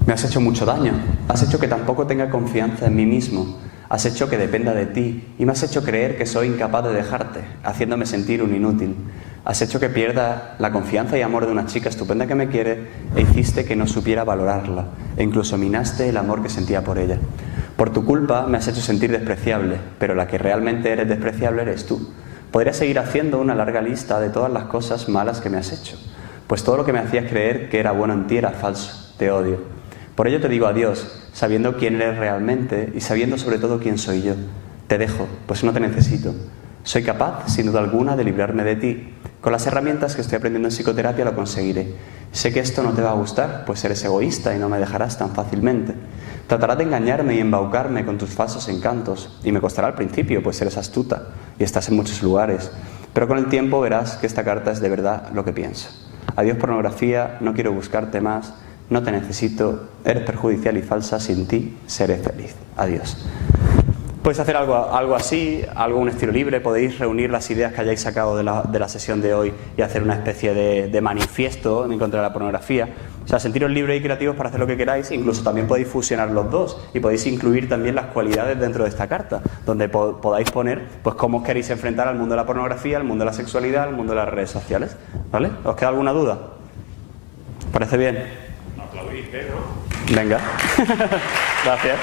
Me has hecho mucho daño, has hecho que tampoco tenga confianza en mí mismo, has hecho que dependa de ti y me has hecho creer que soy incapaz de dejarte, haciéndome sentir un inútil. Has hecho que pierda la confianza y amor de una chica estupenda que me quiere, e hiciste que no supiera valorarla, e incluso minaste el amor que sentía por ella. Por tu culpa me has hecho sentir despreciable, pero la que realmente eres despreciable eres tú. Podría seguir haciendo una larga lista de todas las cosas malas que me has hecho, pues todo lo que me hacías creer que era bueno en ti era falso. Te odio. Por ello te digo adiós, sabiendo quién eres realmente y sabiendo sobre todo quién soy yo. Te dejo, pues no te necesito. Soy capaz, sin duda alguna, de librarme de ti. Con las herramientas que estoy aprendiendo en psicoterapia lo conseguiré. Sé que esto no te va a gustar, pues eres egoísta y no me dejarás tan fácilmente. Tratarás de engañarme y embaucarme con tus falsos encantos, y me costará al principio, pues eres astuta y estás en muchos lugares. Pero con el tiempo verás que esta carta es de verdad lo que pienso. Adiós pornografía, no quiero buscarte más, no te necesito, eres perjudicial y falsa, sin ti seré feliz. Adiós. Podéis hacer algo así, algo un estilo libre, podéis reunir las ideas que hayáis sacado de la sesión de hoy y hacer una especie de manifiesto en contra de la pornografía. O sea, sentiros libres y creativos para hacer lo que queráis, incluso también podéis fusionar los dos y podéis incluir también las cualidades dentro de esta carta, donde podáis poner pues cómo os queréis enfrentar al mundo de la pornografía, al mundo de la sexualidad, al mundo de las redes sociales. ¿Vale? ¿Os queda alguna duda? ¿Parece bien? Aplaudir, pero... Venga. Gracias.